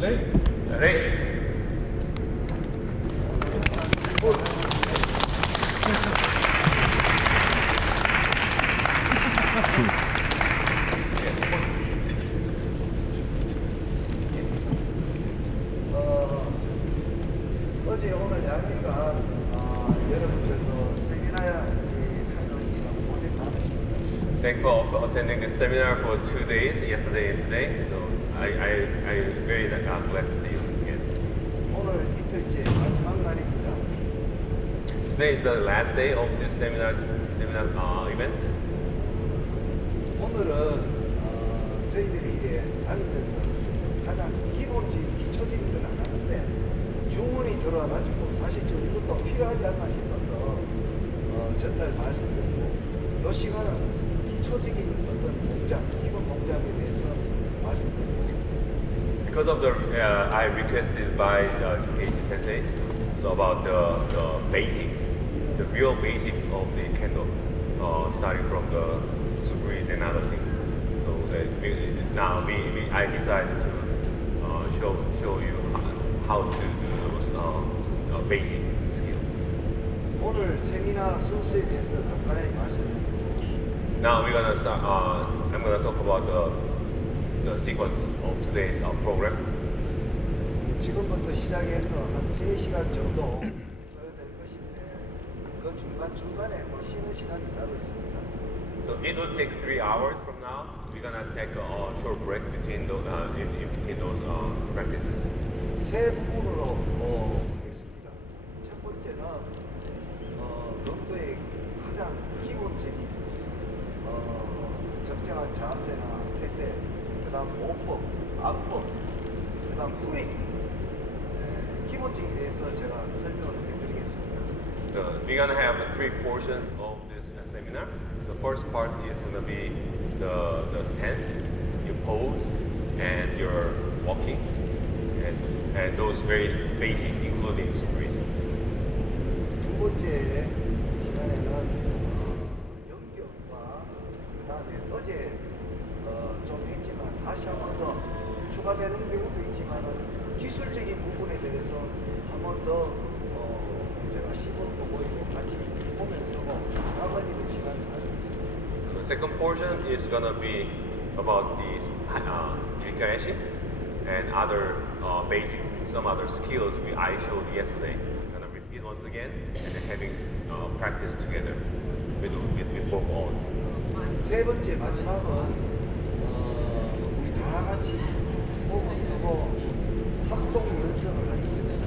Ready? 어제 오늘 양이가 여러분들도 세미나에 참여하시느라 고생 많으십니다. Thank you for attending this seminar for 2 days, yesterday and today. So I'm very glad to see you again. 오늘 이틀째 마지막 날입니다. Today is the last day of this seminar event. 오늘은 저희들이 이래 다니면서 가장 기본적인 기초적인 건 안 하는데 주문이 들어와가지고 사실 좀 이것도 필요하지 않나 싶어서 전날 말씀드리고 이 시간은 기초적인 어떤 동작, 기본 동작에 대해서 말씀드리겠습니다. Because of the, I requested by Keiichi Sensei, so about the basics, the real basics of the kendo, starting from the supris and other things. So I decided to show you how to do those basic skills. 오늘 세미나 순서에 대해서 간단히 말씀드리겠습니다. Now we're gonna start. I'm gonna talk about the sequence of today's program. 지금부터 시작해서 한 3시간 정도 소요될 것인데 그 중간중간에 또 쉬는 시간이 따로 있습니다. So it will take 3 hours from now. We're gonna take a short break between those in between those practices. 세 부분으로 하겠습니다. 첫 번째는 런거의 가장 기본적인 적정한 자세나 태세, 그 다음 모법, 앞법, 그 다음 후리기 기본적인 대해서 제가 설명을 해드리겠습니다. We're gonna have 3 portions of this seminar. The first part is gonna be the stance, your pose, and your walking, and those very basic, including supris. 두 번째 시간에는 연결과 그 다음에 어제 좀 했지만 다시 한 번 더 추가되는 경우도 있지만은 기술적인 부분에 대해서 한 번 더 제가 시범도 보이고 같이 보면서 까발리는 시간을 가지겠습니다. The second portion is gonna be about the Jikaeshi and other basic, some other skills I showed yesterday. I'm gonna repeat once again and then having practice together with both on. 세 번째 마지막은 우리 다 같이 보고 쓰고 합동 연습을 하겠습니다.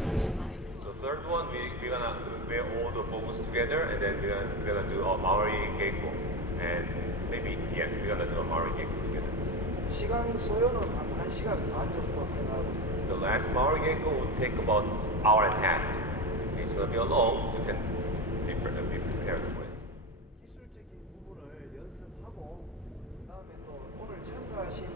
So third one, we're gonna wear all the focus together and then we're gonna do a Maori Geiko and maybe we're gonna do a Maori Geiko together. 시간 소요는 한 1시간 반 정도 생각하고 있습니다. The last Maori Geiko will take about hour and a half. It's gonna be long. You can be prepared for it. 기술적인 부분을 연습하고 그다음에 또 오늘 참가하신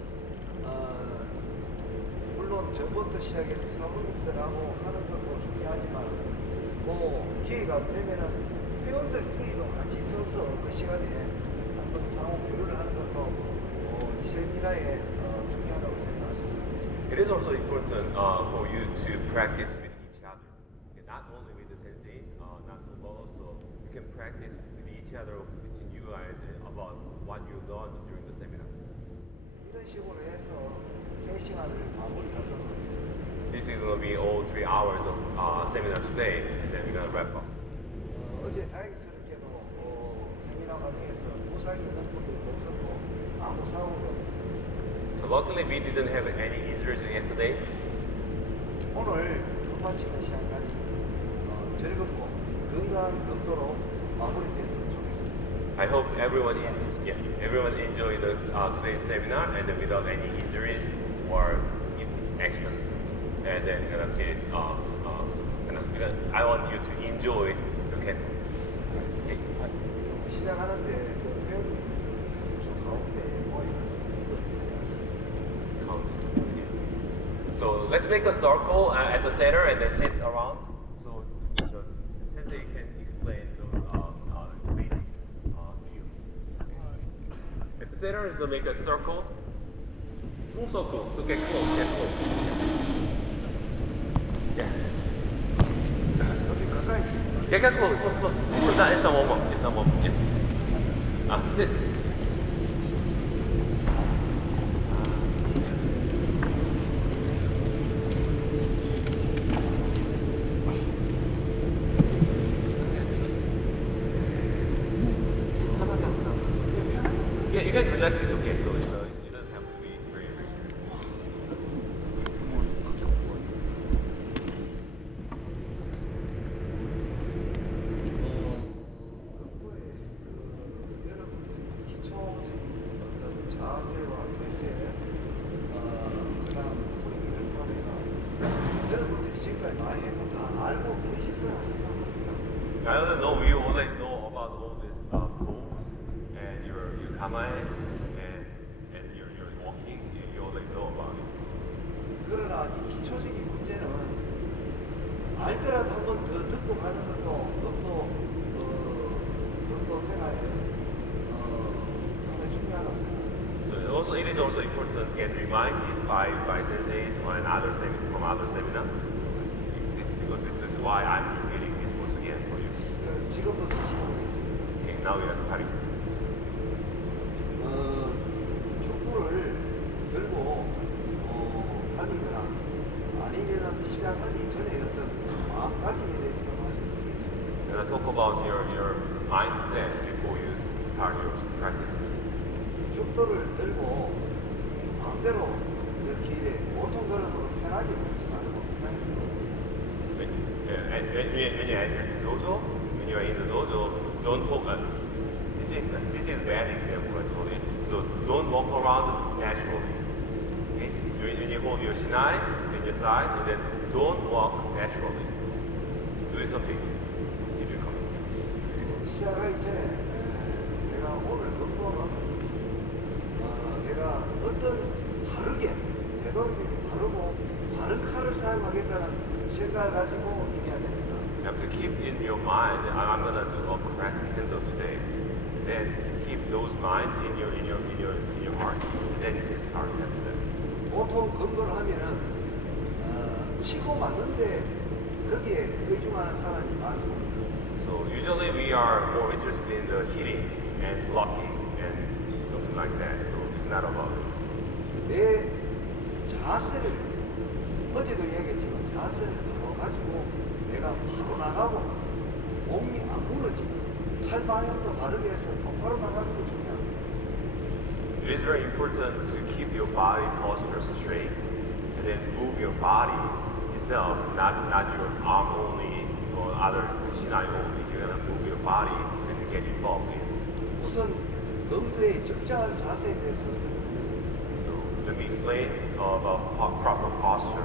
물론 전부터 시작해서 사모님들하고 하는 것도 중요하지만 또 기회가 되면은 회원들끼리도 같이 서서 그 시간에 한번 상호 교류를 하는 것도 이 세미나에 중요하다고 생각합니다. It is also important for you to practice with each other. Okay, not only with the senseis, but also you can practice with each other between you guys about what you learned during the seminar. 이런 식으로 해서 3시간을 마무리하도록 하겠습니다. This is going to be all 3 hours of seminar today, and then we're going to wrap up. 어제 다행스럽게도 세미나 과정에서 부상 있는 분들도 없었고 아무 사고도 없었습니다. So luckily we didn't have any injuries yesterday. 오늘 끝마치는 시간까지 즐겁고 건강한 정도로 마무리됐으면 좋겠습니다. I hope everyone enjoyed today's seminar and then without any injuries or accidents. And then I want you to enjoy the kendo. Okay? 시작하는데 그 회원님 저 가운데 So let's make a circle at the center and then sit around. So the sensei can explain the basic to you. Okay. At the center is going to make a circle, full circle, so get close, get close. Yeah. 여기 가까이. Yeah, get close, close, close. It's not warm up. It's not warm up. Yes. Sit. Yeah, you can relax. It's okay. So it doesn't have to be very rigid. 여러분들 기초적인 어떤 자세와 태세, 그다음 분위기를 보내가 여러분들이 지금까지 많이 했고 다 알고 계실 거라 생각합니다. I don't know. You already know about all this pose and your kamae and your walking. You already know about it. 그러나 이 기초적인 문제는 알더라도 한 번 더 듣고 가는 것도 너도 생활에 상당히 중요하다고 생각합니다. So it is also important to get reminded by senseis and other from other seminar because this is why I'm repeating this once again for you. 그래서 지금부터 시작하겠습니다. Okay, now we are starting. 축구를 들고 다니거나 아니면은 시작하기 전에 어떤 마음가짐에 대해서 말씀드리겠습니다. I'm gonna talk about your mindset before you start your practices. 축도를 들고 마음대로 이렇게 이래 보통 걸음으로 편하게 걷지 말고 편하게 When you enter the dojo, when you are in the dojo, don't walk. This is bad example actually. So don't walk around naturally. Okay? When you hold your shinai in your side, and then don't walk naturally. Do something if you come. 시작하기 전에 내가 오늘 검도는 내가 어떤 바르게 되도록이면 바르고 바른 칼을 사용하겠다는 생각을 가지고 임해야 됩니다. You have to keep in your mind. I'm gonna do a correct handle today. Then keep those mind in your heart. And then you can start after that. 보통 검도를 하면은 치고 맞는데 거기에 의존하는 사람이 많습니다. So usually we are more interested in the hitting and blocking and something like that. So it's not about it. 내 자세를 어제도 이야기했지만 자세를 바로 가지고 내가 바로 나가고 몸이 안 무너지고 팔 방향도 바르게 해서 똑바로 나가는 게 중요합니다. It is very important to keep your body posture straight and then move your body itself, not your arm only or other shinai only. You're gonna move your body and get involved in. 우선 검도의 적절한 자세에 대해서 설명드리겠습니다. So let me explain about proper posture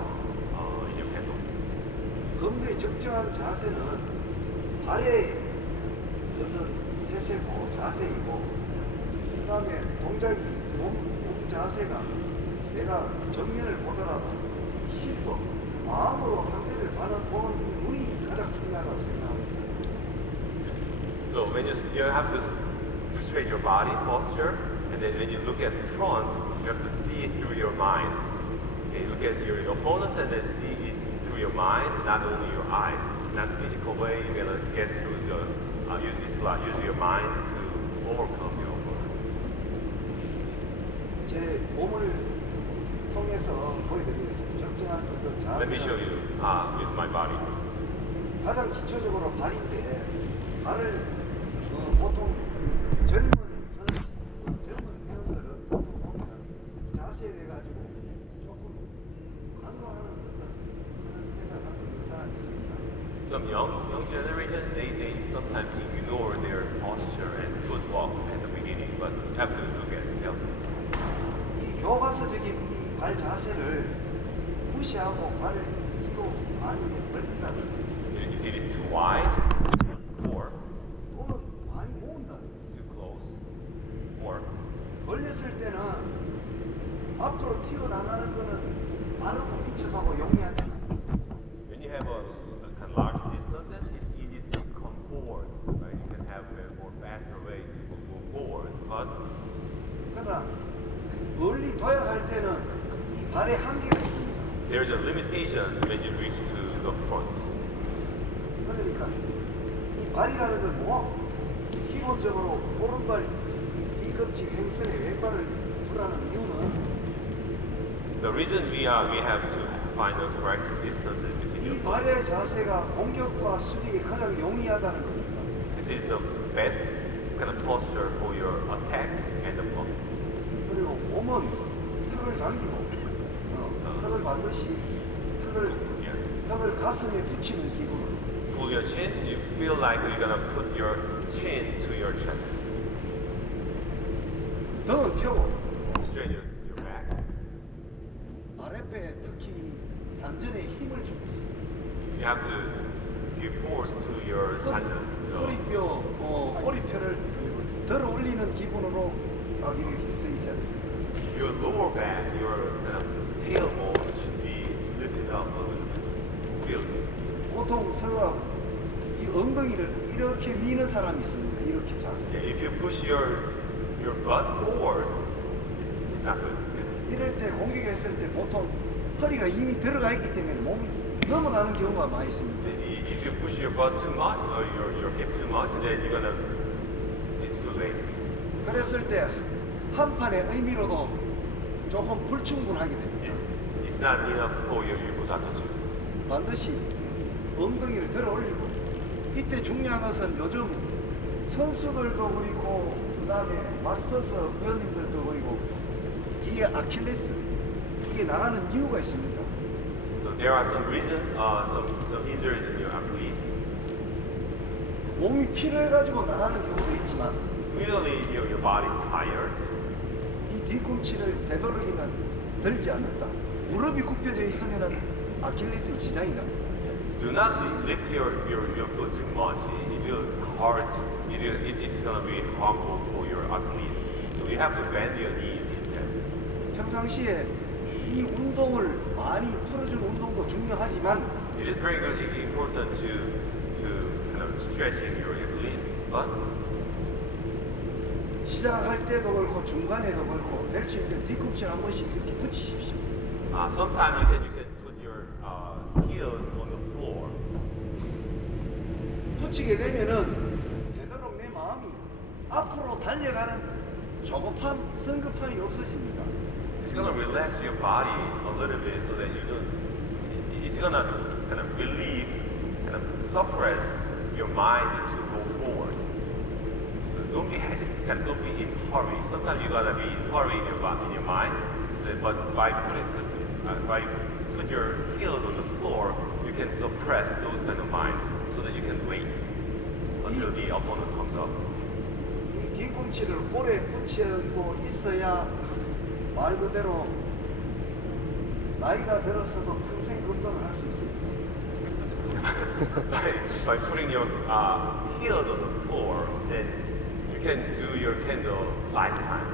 in your kendo. 검도의 적절한 자세는 발의 어떤 태세고 자세이고 그 다음에 동작이 몸 자세가 내가 정면을 보더라도 이 심도 마음으로 상대를 보는 이 눈이 가장 중요하다고 생각합니다. So when you have to straight your body posture, and then when you look at the front, you have to see it through your mind. Okay, look at your opponent and then see it through your mind, not only your eyes. Not the physical way. You're gonna get through the use your mind to overcome your opponent. 제 몸을 통해서 보여드리겠습니다. 적절한 어떤 자세. Let me show you with my body. 가장 기초적으로 발인데 발을 보통 젊은 회원들은 보통 보면 자세에 대해 가지고 조금 간과하는 어떤 그런 생각을 갖고 있는 사람이 있습니다. Some young generation, they sometimes ignore their posture and footwork at the beginning, but you have to look at it carefully. 이 교과서적인 이 발 자세를 무시하고 발을 뒤로 많이 벌린다든지 You did it too wide, or 또는 많이 모은다든지 too close, or 벌렸을 때는 앞으로 튀어나가는 거는 빠르고 민첩하고 용이하잖아요. when you have a kind of large distances, it's easy to come forward, right? You can have a more faster way to move forward, but 그러나 멀리 도약할 때는 이 발에 한계가 있습니다. there's a limitation when you reach to the front. 그러니까 이 발이라는 건 뭐? 기본적으로 오른발 이 뒤꿈치 횡선의 왼발을 두라는 이유는 The reason we have to find the correct distances between 이 your feet. 발의 자세가 공격과 수비에 가장 용이하다는 겁니다. This is the best kind of posture for your attack and the block. 그리고 몸은 턱을 당기고 턱을 반드시 Yeah. 턱을 가슴에 붙이는 기분으로 Pull your chin, you feel like you're gonna put your chin to your chest. 등을 펴고 Straighten your back. 아랫배에 특히 단전에 힘을 주고 You have to give force to your tendon. 허리뼈, 꼬리뼈를 들어 올리는 기분으로 아기를 힐수 있어야 돼요. Your lower back, your kind of tailbone should be lifted up a little bit. Feel it. 보통 서가 이 엉덩이를 이렇게 미는 사람이 있습니다. 이렇게 자세. Yeah, if you push your butt forward, it's not good. 이럴 때 공격했을 때 보통 허리가 이미 들어가 있기 때문에 몸이 넘어가는 경우가 많이 있습니다. If you push your butt too much or your hip too much, then it's too late. 그랬을 때 한판의 의미로도 조금 불충분하게 됩니다. It's not enough for your 유부다터주. 반드시 엉덩이를 들어 올리고 이때 중요한 것은 요즘 선수들도 그리고 그 다음에 마스터스 회원님들도 그리고 뒤에 아킬레스 이게 나가는 이유가 있습니다. So there are some reasons, some injuries in your Achilles. 몸이 필요해가지고 나가는 경우도 있지만 Usually your body's tired. 이 뒤꿈치를 되도록이면 들지 않는다. 무릎이 굽혀져 있으면 아킬레스에 지장이 갑니다. Do not lift your foot too much. It will hurt. It's gonna be harmful for your Achilles. So you have to bend your knees instead. 평상시에 이 운동을 많이 풀어주는 운동도 중요하지만 It is very good. It's important to kind of stretching your Achilles, but 시작할 때도 그렇고 중간에도 그렇고 될 수 있는 뒤꿈치를 한 번씩 이렇게 붙이십시오. sometimes you can put your heels on the floor. 붙이게 되면은 되도록 내 마음이 앞으로 달려가는 조급함, 성급함이 없어집니다. It's gonna relax your body a little bit so that you don't. It's gonna kind of relieve, kind of suppress your mind to go forward. So don't be hesitant, don't be in hurry. Sometimes you gotta be in hurry in your mind, but by put your heels on the floor, you can suppress those kind of mind so that you can wait until the opponent comes up. 이 뒤꿈치를 오래 붙이고 있어야 말 그대로 나이가 들었어도 평생 운동을 할 수 있습니다. by putting your heels on the floor, then you can do your kendo lifetime.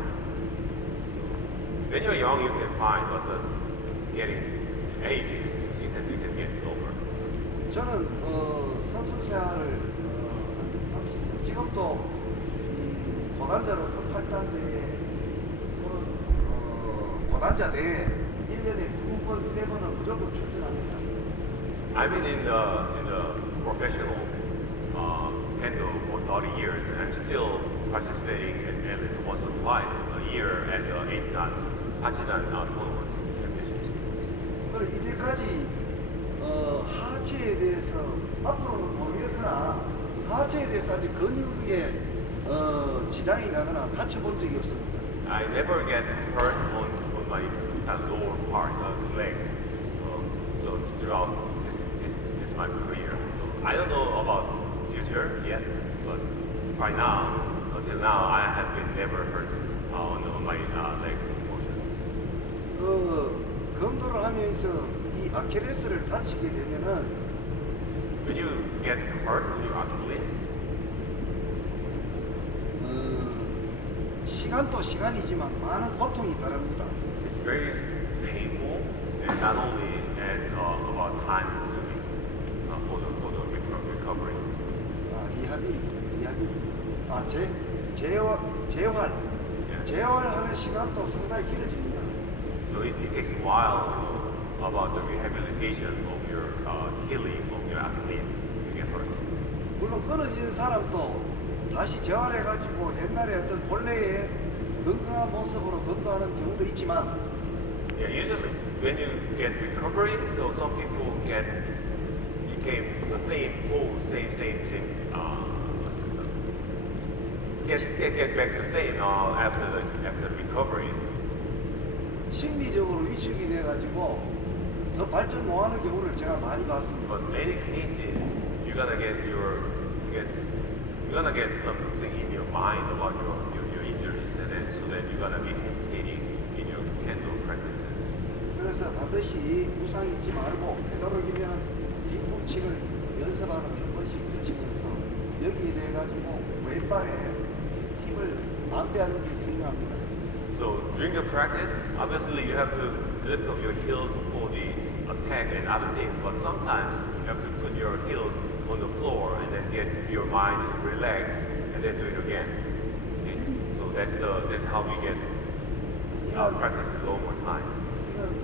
When you're young, you can fine, but getting ages, you can get over. 저는 선수 생활을 30년, 지금도 고단자로서 8단 대회 고단자 대회 1년에 2번, 3번은 무조건 출전합니다. I've been in the professional kendo for 30 years, and I'm still participating at least once or twice a year at the 8단 하치단 tournament championships. 그리고 이제까지 하체에 대해서 앞으로는 모르겠으나 하체에 대해서 아직 근육에 지장이 가거나 다쳐본 적이 없습니다. I never get hurt on my lower part of the legs. So throughout this my career. So I don't know about future yet, but right now, until now, I have been never hurt on my leg motion. 검도를 하면서 이 아킬레스를 다치게 되면은 When you get hurt on your Achilles, 시간도 시간이지만 많은 고통이 따릅니다. it's very painful, and not only as about time consuming for the recovery. 재활하는 시간도 상당히 길어집니다. So it takes a while about the rehabilitation of your healing of your athletes who get hurt. 물론 끊어진 사람도 다시 재활해가지고 옛날에 어떤 본래의 건강한 모습으로 건강하는 경우도 있지만 Yeah, usually when you get recovery, so some people became the same pose, get back the same after recovery. 심리적으로 위축이 돼가지고 더 발전 못하는 경우를 제가 많이 봤습니다. But many cases, you're gonna get something in your mind about your injuries, and then so that you're gonna be hesitating in your kendo practices. 그래서 반드시 부상 잊지 말고 되도록이면 뒤꿈치를 연습하다 한 번씩 붙이면서 여기에 대해 가지고 왼발에 힘을 안배하는 게 중요합니다. So during the practice, obviously you have to lift up your heels for the attack and other things, but sometimes you have to put your heels on the floor and then get your mind relaxed and then do it again. Okay? So that's how we get practice a lot more time.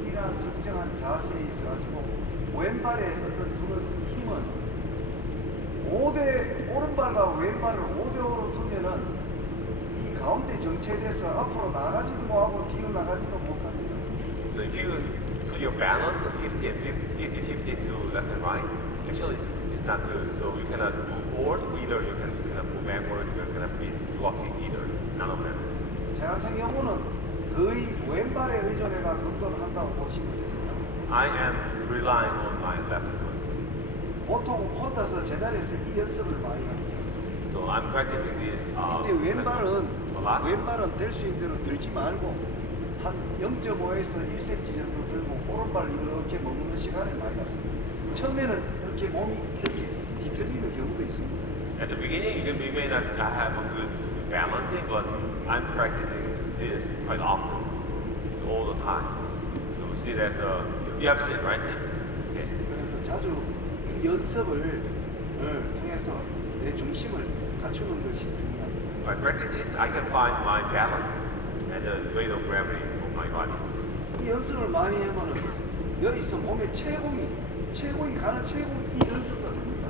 이런 적정한 자세에 있어가지고 왼발에 어떤 두는 힘은 오른발과 왼발을 5대5로 두면은 이 가운데 정체돼서 앞으로 나가지도 못하고 뒤로 나가지도 못합니다. So if you put your balance of 50 to left and right, actually it's not good. So you cannot move forward, either you cannot move backward, you cannot be blocking either, none of them. 제 같은 경우는 거의 왼발에 의존해가 건강을 한다고 보시면 됩니다. I am relying on my left foot. 보통 혼자서 제자리에서 이 연습을 많이 합니다. So I'm practicing this. 근데 a lot. 왼발은 될 수 있는 대로 들지 말고 한 0.5에서 1cm 정도 들고 오른발 이렇게 머무는 시간을 많이 갖습니다. 처음에는 이렇게 몸이 이렇게 뒤틀리는 경우도 있습니다. At the beginning, you may not have a good balancing, but I'm practicing this quite often, so all the time. So we see that you have seen, right? Okay. 그래서 자주 이 연습을 통해서 내 중심을 갖추는 것이 중요합니다. By practice this, I can find my balance and the weight of gravity of my body. 이 연습을 많이 하면은 여기서 몸의 체공이 가는 체공이 이 연습도 됩니다.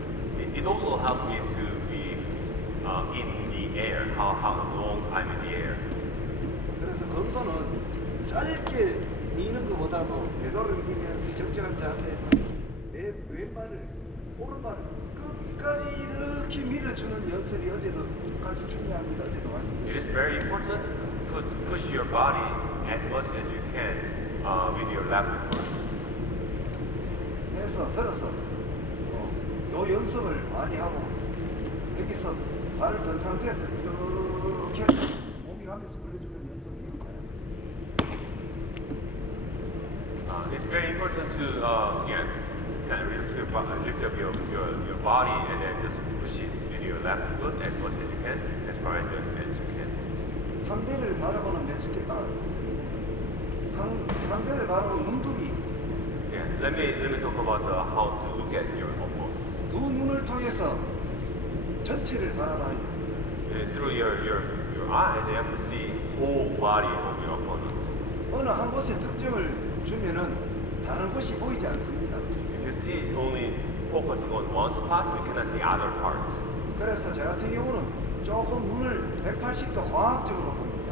It also helps me to be in the air, how long I'm in the air. 그래서 건도는 짧게 미는 것보다도 되도록이면 이 적절한 자세에서 내 왼발을 오른발을 끝까지 이렇게 밀어주는 연습이 어제도 똑같이 중요합니다. 어제도 말씀드렸습니다. It is very important to push your body as much as you can with your left foot. 해서 들어서 요 연습을 많이 하고 여기서 발을 든 상태에서 이렇게 몸이 가면서 올려주는 연습입니다. It's very important to kind of lift up your body and then just push it with your left foot as much as you can, as far as you can. 상대를 바라보는 매치대 상대를 바라보는 눈두기 Yeah. Let me talk about how to look at your opponent. 두 눈을 통해서 전체를 바라봐야 돼요. Through your eyes, you have to see whole body of your opponent. 어느 한 곳에 특정을 주면은 다른 곳이 보이지 않습니다. If you see only focusing on one spot, you cannot see other parts. 그래서 저 같은 경우는 조금 눈을 180도 광학적으로 봅니다.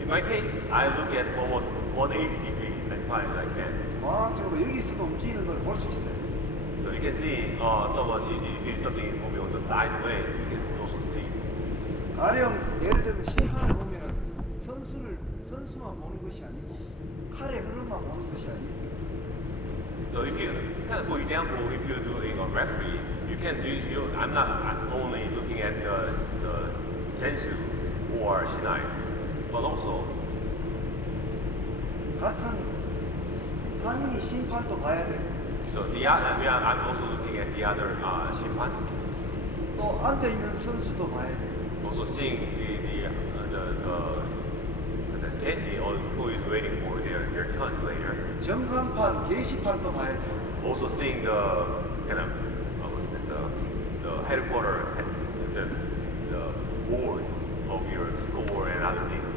In my case, I look at almost 180 degrees as far as I can. 광학적으로 여기서 움직이는 걸 볼 수 있어요. So you can see someone, if something is moving on the sideways, you can also see. 가령 예를 들면 심판을 보면은 선수만 보는 것이 아니고 칼의 흐름만 보는 것이 아니고 So if you, for example, if you're doing a referee, I'm not only looking at the sensu or shinai, but also 같은 상인이 심판도 봐야 돼요. so I'm also looking at the other shimpans, 또 앉아 있는 선수도 봐야 돼요. also seeing the Kenshi or who is waiting for their turns later. 전광판, 게시판도 봐야 돼요. Also seeing the kind of what's that, the headquarter, the board of your score and other things.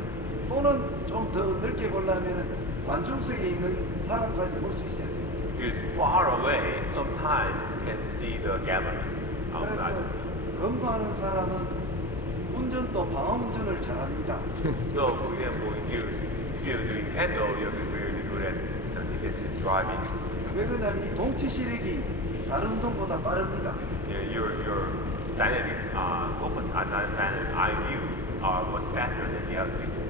또는 좀 더 넓게 보려면 만중석에 있는 사람까지 볼 수 있어야 돼요. If it's far away, sometimes you can see the galleries outside. 그래서 검도하는 사람은 운전도 방어 운전을 잘합니다. So, for example, if you're doing candle, you're really good at defensive driving. 왜 그러냐면 이 동치 시력이 다른 운동보다 빠릅니다. Yeah, your dynamic dynamic eye view are much faster than the other people.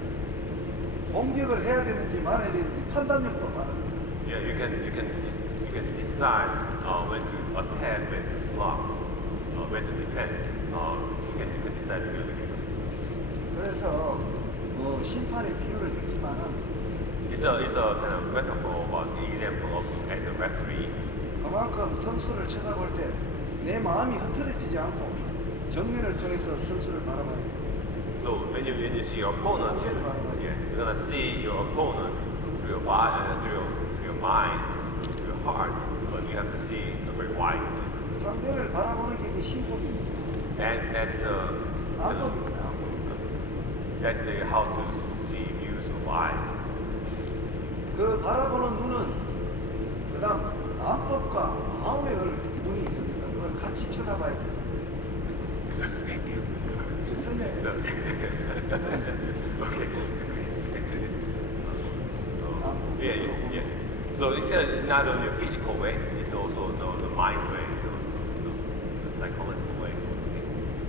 공격을 해야 되는지 말아야 되는지 판단력도 빠릅니다. Yeah, you can decide when to attack, when to block, when to defend. You can decide really quickly. 그래서 심판의 비유를 했지만은 It's a kind of metaphor or example of as a referee. 그만큼 선수를 쳐다볼 때 내 마음이 흐트러지지 않고 정면을 통해서 선수를 바라봐야 돼요. So when you see your opponent, yeah, you're gonna see your opponent through your body, through your mind, through your heart, but you have to see very widely. 상대를 바라보는 게 이게 신법입니다. And 안법입니다. that's the how to see views of eyes. 그 바라보는 눈은 그다음 안법과 마음의 눈이 있습니다. 그걸 같이 쳐다봐야 돼요. 선생님. Okay. Yeah. So it's not only a physical way, it's also the mind way, the psychological way.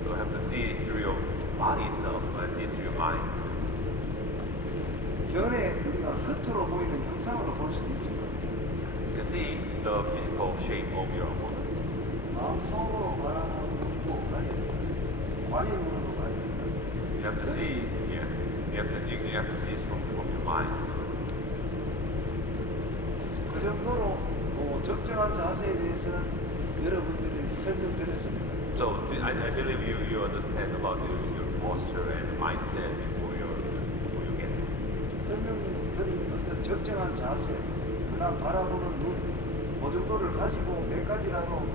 So you have to see it through your body itself, and see it through your mind. 견해 우리가 겉으로 보이는 형상으로 볼 수도 있지만 You can see the physical shape of your opponent. 마음속으로 바라보는 눈도 가야 됩니다. 관의 눈으로 가야 됩니다. You have to see, yeah. You have to see it from your mind. 그 정도로 적정한 자세에 대해서는 여러분들이 설명드렸습니다. So I believe you understand about your posture and mindset before you get it. 설명드린 어떤 적정한 자세, 그다음 바라보는 눈, 그 정도를 가지고 몇 가지라도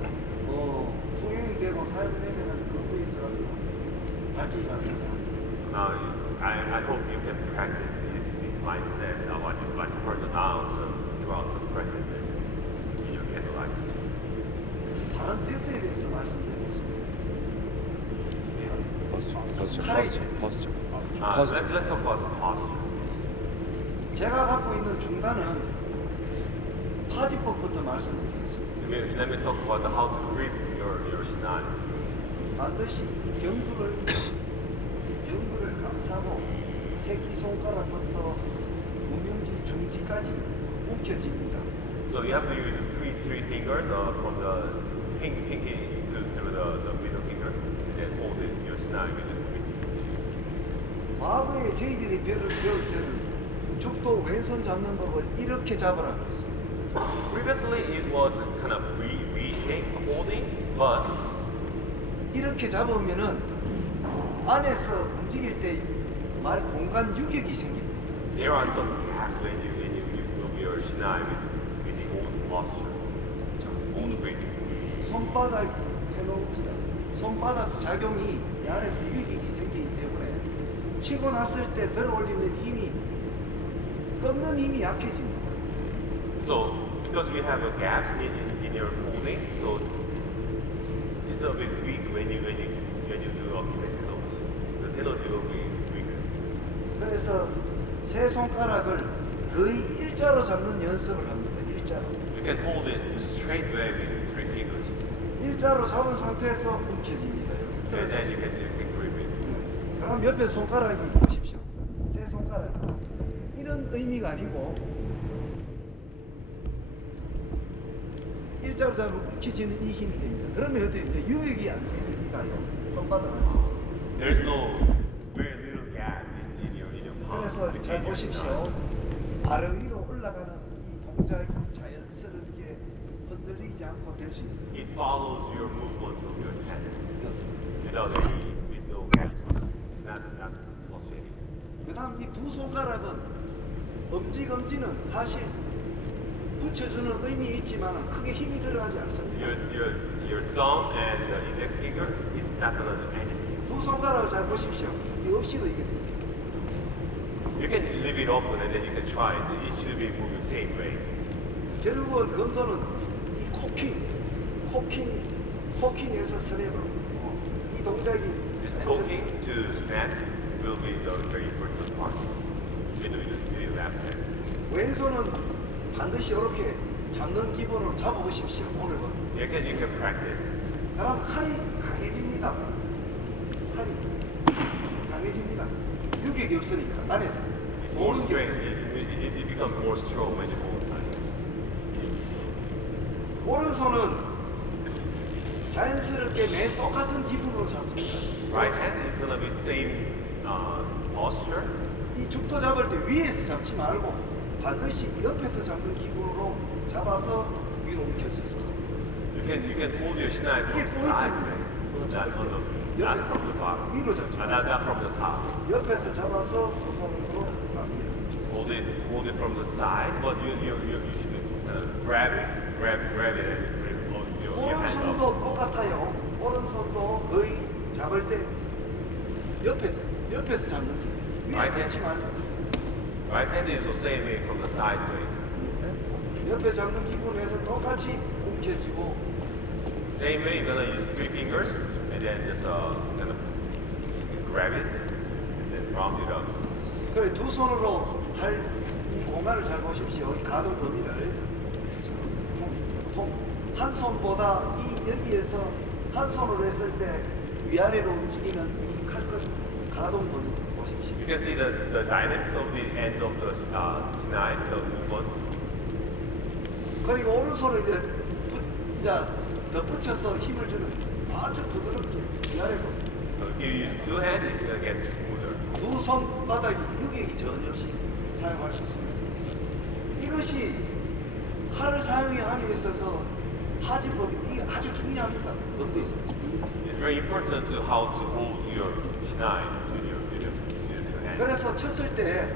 통용이 되고 사용되면 그거에 있어 발전이 났습니다. Now I hope you can practice this mindset what you heard now throughout the practices in your candle life. 다른 태세에 대해서 말씀드리겠습니다. posture. Let's talk about the posture. 제가 갖고 있는 중단은 파지법부터 말씀드리겠습니다. Let me talk about how to grip your shinai. 반드시 이 병구를 감싸고 새끼손가락부터 무명지 중지까지 움켜집니다. So you have to use three fingers from the pinky to the middle finger, and then hold it your shinai with the grip. 과거에 저희들이 배를 배울 때는 죽도 왼손 잡는 법을 이렇게 잡으라 그랬어요. Previously it was kind of V-shaped holding, but 이렇게 잡으면은 안에서 움직일 때 말 공간 유격이 생깁니다. there are some gaps when you move your shinai with the old posture, old grip. 손바닥 펠로우트라 손바닥 작용이 이 안에서 유격이 생기기 때문에 치고 났을 때 들어 올리는 힘이 꺾는 힘이 약해집니다. So because we have gaps in your holding, so it's a bit weak when you do a tenor. The tenor will be weaker. 그래서 세 손가락을 거의 일자로 잡는 연습을 합니다. 일자로. You can hold it straight way with three fingers, 일자로 잡은 상태에서 움켜집니다. 이렇게 and then 틀어서. you can grip it. 그럼 옆에 손가락이 보십시오. 세 손가락. 이런 의미가 아니고 일자로 잡으면 움켜지는 이 힘이 됩니다. 그러면 어때요? 이제 유격이 안 생깁니다요. 손바닥은. There's no very little gap in your palm. 그래서 잘 between your 보십시오. thumb. 발 위로 올라가는 이 동작이 자연스럽게 흔들리지 않고 될 수 있는 It follows your movement of your hand 것입니다. with no gap. Not fluctuating. 그 다음 이 두 손가락은 엄지는 사실 붙여주는 의미 있지만 크게 힘이 들어가지 않습니다. Your thumb and the index finger, it's not gonna do anything. 두 손가락을 잘 보십시오. 이 없이도 이게 됩니다. You can leave it open and then you can try it. It should be moving same way. 결국은 검도는 이 코킹에서 스냅으로 이 동작이 This cooking to snap will be the very important part. with the left hand. 왼손은 반드시 이렇게 잡는 기본으로 잡아보십시오. 오늘부터. You can practice. 그럼 팔이 강해집니다. 팔이 강해집니다. 유격이 없으니까 안에서. It's more 오는 게 strength. 없으니까. It becomes more strong when you hold it. 오른손은 자연스럽게 맨 똑같은 기분으로 잡습니다. Right hand is gonna be same posture. 이 죽도 잡을 때 위에서 잡지 말고 반드시 옆에서 잡는 기분으로 잡아서 위로 옮겨주세요. You can hold your shinai from 이게 sideways, 포인트입니다. not on the, not from the bottom. 위로 잡지 Not from the top. 옆에서 잡아서 손가락으로 위에 Hold it from the side, but you should grab it, grab it, and put it on your hands 오른손도 up. 똑같아요. 오른손도 거의 잡을 때 옆에서 잡는 게 위에서 Right hand. 잡지 말고 Right hand is the same way from the sideways. 옆에 잡는 기분에서 똑같이 움켜쥐고 Same way, you're gonna use 3 fingers, and then just kind of grab it, and then round it up. 그래 두 손으로 할 이 공간을 잘 보십시오. 이 가동 범위를 한 손보다 이 여기에서 한 손으로 했을 때 위아래로 움직이는 이 칼끝 가동 범위 보십시오. You can see the dynamics of the end of the snide, the movement. 그리고 오른손을 이제 덧붙여서 힘을 주는 아주 부드럽게 위아래로 So if you use 2 hands, it's gonna get smoother. 두 손바닥이 유격이 전혀 없이 사용할 수 있습니다. 이것이 팔을 사용함에 있어서 파지법이 이게 아주 중요합니다. 어디에 있습니다. It's very important to how to hold your shinai with your 2 hands. 그래서 쳤을 때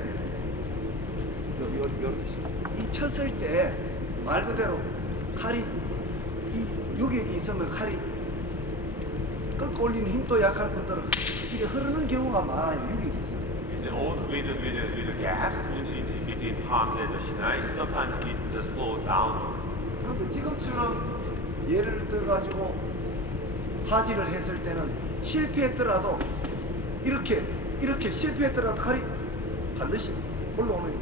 이 쳤을 때 말 그대로 칼이 이 여기 있으면 칼이 꺾어 올리는 힘도 약할 뿐더러 이게 흐르는 경우가 많아요. 유격이 있어요. It's all with the gap in between palms and the shinai. Sometimes it just flows down. 그런데 지금처럼 예를 들어가지고 하지를 했을 때는 실패했더라도 이렇게 실패했더라도 칼이 반드시 올라오는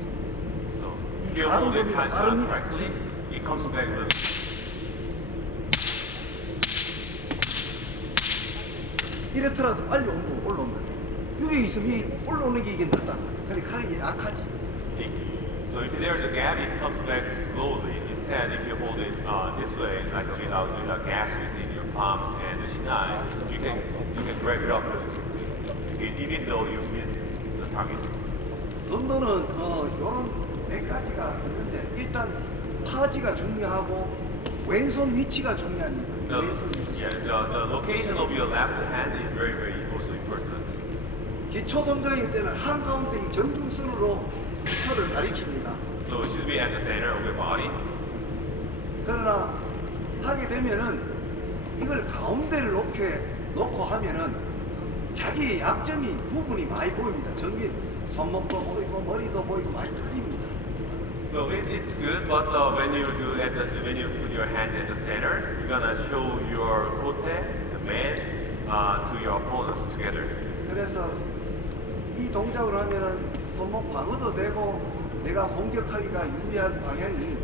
So 이 if you hold it 가동범위가 빠릅니다. correctly, it comes back with 이렇더라도 빨리 올라온다. 유격이 있으면 올라오는 게 이게 늦다. 그러니까 칼이 약하지. So if there's a gap, it comes back slowly. Instead, if you hold it this way, like without gaps between your palms and the shinai, you can grab it up even though you missed the target. 런던은 이런 몇 가지가 있는데 일단 파지가 중요하고 왼손 위치가 중요합니다. The, 왼손 위치. yeah, the location of your left hand is very also important. 기초 동작일 때는 한가운데 이 정중선으로 기초를 가리킵니다. So it should be at the center of your body. 그러나 하게 되면은 이걸 가운데를 놓고 하면은 자기의 약점이 부분이 많이 보입니다. 전기 손목도 보이고 머리도 보이고 많이 뚫립니다. So it's good, but when you put your hands at the center, you're gonna show your kote, the man, to your opponent together. 그래서 이 동작을 하면은 손목 방어도 되고 내가 공격하기가 유리한 방향이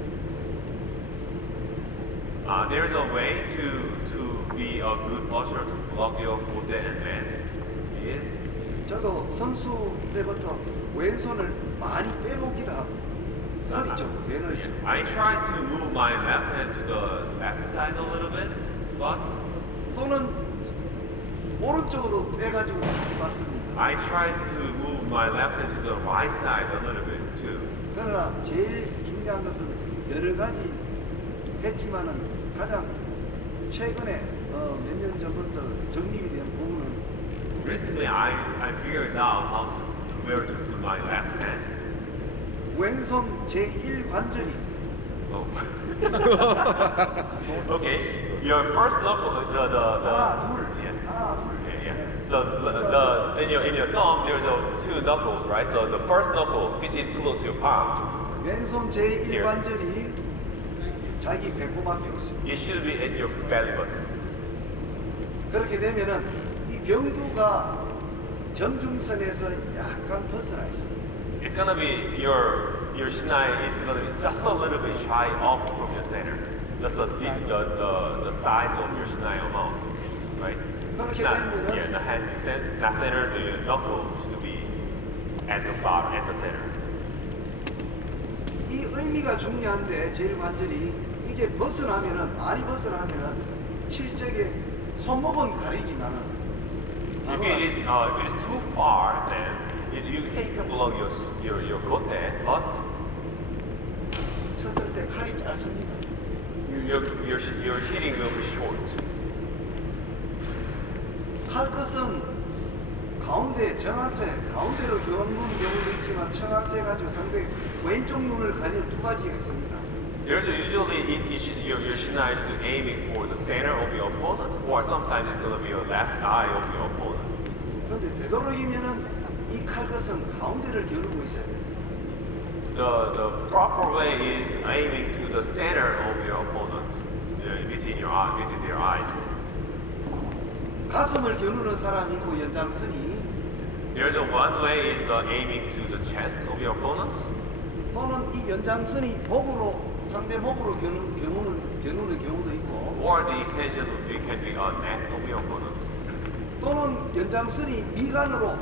There's a way to be a good posture to block your kote and man. Is 저도 선수 때부터 왼손을 많이 빼보기도 하죠. 왼을 I try to move my left hand to the left side a little bit, but 또는 오른쪽으로 빼가지고 맞습니다. I try to move my left hand to the right side a little bit too. 그러나 제일 중요한 것은 여러 가지 했지만은 가장 최근에 몇 년 전부터 정립이 된 부분은 Recently, I figured out how to where to put my left hand. 왼손 제1관절이 Oh. Okay, your first knuckle, 하나 둘 yeah. 하나 둘 Yeah, yeah. In your thumb, there's two knuckles, right? So the first knuckle, which is close to your palm, 왼손 제1관절이 자기 배꼽 앞에 있습니다. it should be at your belly button. 그렇게 되면은 이 병두가 정중선에서 약간 벗어나 있습니다. It's gonna be your shinai is gonna be just a little bit shy off from your center. Just the size of your shinai amount, right? 그렇게 Not, 되면은 yeah, the hand not center, the knuckle should be at the bottom, at the center. 이 의미가 중요한데 제1관절이 이게 벗어나면은 많이 벗어나면은 실적에 손목은 가리지만은 If it is too far, then you can block your gote, but 쳤을 때 칼이 짧습니다. your hitting will be short. 칼 끝은 가운데 정하세 가운데로 겨누는 경우도 있지만 정하세 가지고 상대 왼쪽 눈을 가리는 두 가지가 있습니다. There's usually your shinai should be aiming for the center of your opponent, or sometimes it's going to be your left eye of your opponent. 그런데 되도록이면은 이 칼 끝은 가운데를 겨누고 있어야 돼요. The proper way is aiming to the center of your opponent, between their eyes. 가슴을 겨누는 사람이 있고 연장선이 There's one way is the aiming to the chest of your opponent, 또는 이 연장선이 목으로 상대 목으로 겨누는 경우도 있고 or the extension can be a neck of your opponent. 또는 연장선이 미간으로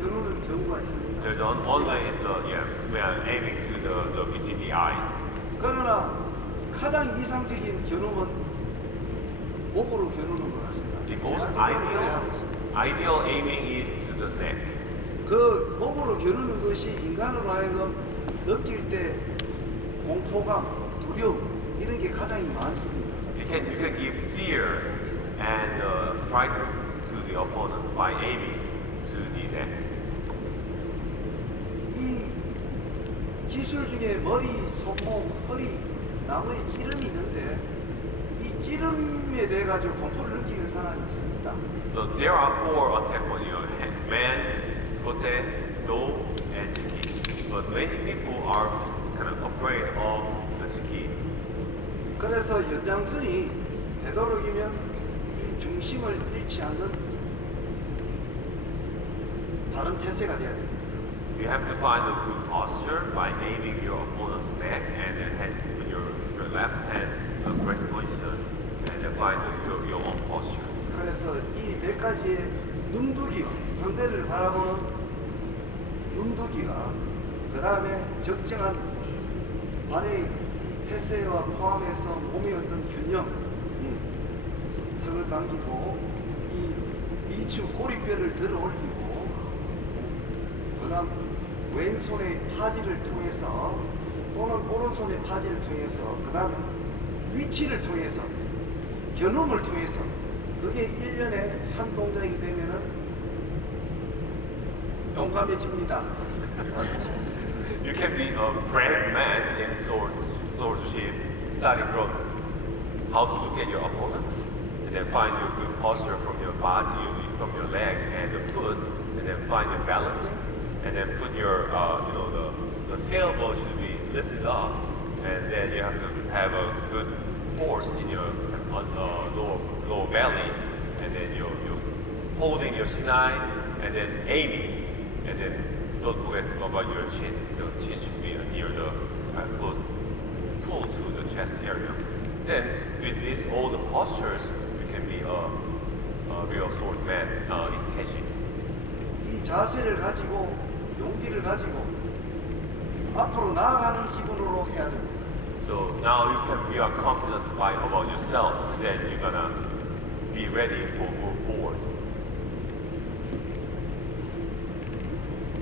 겨누는 경우가 있습니다. There's one way is we are aiming to the between the eyes. 그러나 가장 이상적인 겨누면 목으로 겨누는 것 같습니다. The most 제가 그렇게 하고 있습니다. ideal aiming is to the neck. 그 목으로 겨누는 것이 인간으로 하여금 느낄 때 공포감, 두려움 이런 게 가장 많습니다. You can give fear and fright to the opponent by aiming to the neck. 이 기술 중에 머리, 손목, 허리, 나머지 찌름이 있는데 이 찌름에 대해 가지고 공포를 느끼는 사람이 있습니다. So there are four attack on your head: man, gote, do, and chiki. But many people are kind of afraid of the chiki. 그래서 연장선이 되도록이면 이 중심을 잃지 않는 바른 태세가 돼야 됩니다. You have to find a good posture by aiming your opponent's neck and then put your left hand in a correct position and then find your own posture. 그래서 이 몇 가지의 눈두기와 상대를 바라보는 눈두기가 그 다음에 적정한 발의 태세와 포함해서 몸의 어떤 균형 턱을 당기고 이 미추 고리뼈를 들어 올리고 그 다음 왼손의 파지를 통해서 또는 오른손의 파지를 통해서 그 다음에 위치를 통해서 겨눔을 통해서 그게 1년에 한 동작이 되면은 용감해집니다. You can be a brave man in swordsmanship, starting from how to look at your opponent, and then find your good posture from your body, from your leg and the foot, and then find your balancing, and then put your, the tailbone should be lifted up, and then you have to have a good force in your lower belly, and then you're holding your shinai, and then aiming, and then don't forget about your chin. The chin should be near the close, pull to the chest area. Then with all the postures, you can be a real swordman in catching. 이 자세를 가지고 용기를 가지고 앞으로 나아가는 기분으로 해야 됩니다. So now you are confident about yourself, and then you're gonna be ready for move forward.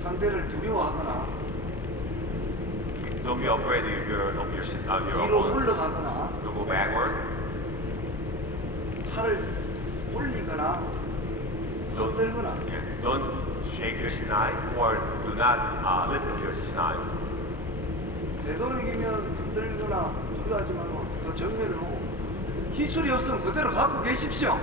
상대를 두려워하거나 Don't be afraid of your 뒤로 opponent. 물러가거나 Don't go backward. 팔을 올리거나 흔들거나 Yeah. Don't shake your shinai or do not lift your shinai. 되도록이면 흔들거나 두려워하지 말고 그 정면을 보고 기술이 없으면 그대로 갖고 계십시오.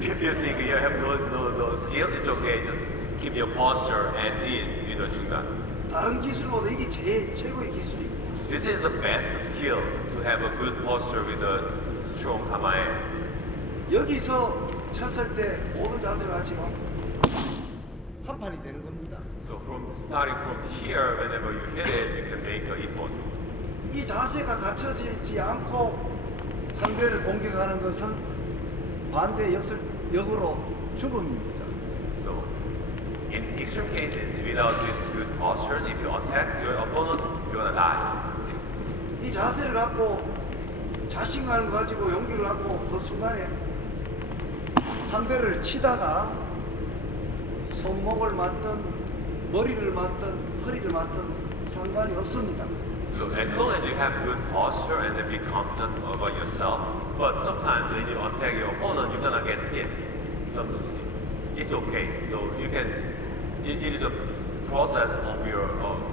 If you think you have no skill, it's okay. Just keep your posture as is with the 중단. 다른 기술보다 이게 제일 최고의 기술입니다. This is the best skill to have a good posture with a strong hamae. 여기서 쳤을 때 모든 자세를 하지만 한 판이 되는 겁니다. So starting from here, whenever you hit it, you can make a ippon. 이 자세가 갖춰지지 않고 상대를 공격하는 것은 반대 역으로 죽음입니다. So in extreme cases, without this good postures, if you attack your opponent, you're gonna die. 이 자세를 갖고 자신감을 가지고 용기를 갖고 그 순간에 상대를 치다가 손목을 맞든 머리를 맞든 허리를 맞든 상관이 없습니다. So as long as you have good posture and then be confident about yourself, but sometimes when you attack your opponent, you're gonna get hit. So it's okay. So you can. It is a process of your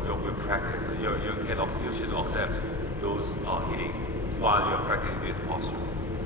good practice. You should accept those hitting while you're practicing this posture.